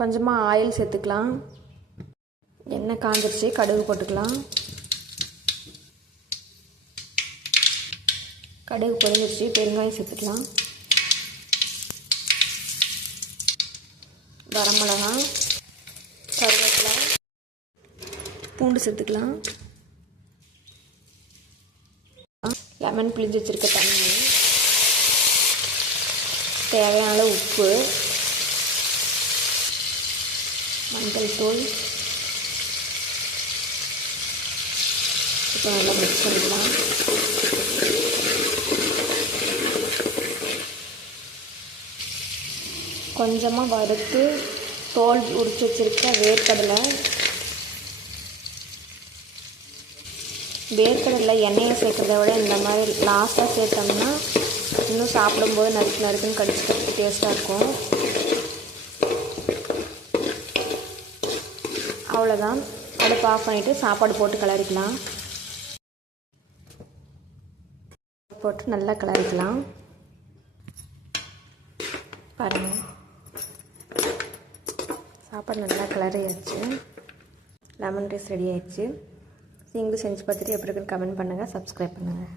கொஞ்சமாக ஆயில் சேர்த்துக்கலாம். எண்ணெய் காஞ்சிருச்சு, கடுகு போட்டுக்கலாம். கடுகு பொரிஞ்சிருச்சு, பெருங்காயம் சேர்த்துக்கலாம். வரமிளகா, கருவேப்பிலை, பூண்டு சேர்த்துக்கலாம். லெமன் பிழிஞ்சு வச்சுருக்க தண்ணி, தேவையான அளவு உப்பு, மஞ்சள் தூள். இப்போ நல்லா மிக்ஸ் பண்ணிக்கலாம். கொஞ்சமாக வறுத்து தோல் உரித்து வச்சுருக்க வேர்க்கடலை எண்ணெயை சேர்க்குறத விட இந்த மாதிரி லாஸ்ட்டாக சேர்த்தோம்னா இன்னும் சாப்பிடும்போது நறுக்குன்னு கடிச்சிக்கிறதுக்கு டேஸ்ட்டாக இருக்கும். அவ்வளோதான். அடுப்பு ஆஃப் பண்ணிவிட்டு சாப்பாடு போட்டு கிளறிக்கலாம். போட்டு நல்லா கிளறிக்கலாம். பாருங்கள், சாப்பாடு நல்லா கிளறியாச்சு. லெமன் ரைஸ் ரெடி ஆயிடுச்சு. நீங்களும் செஞ்சு பார்த்துட்டு எப்படி இருக்குன்னு கமெண்ட் பண்ணுங்கள், சப்ஸ்கிரைப் பண்ணுங்கள்.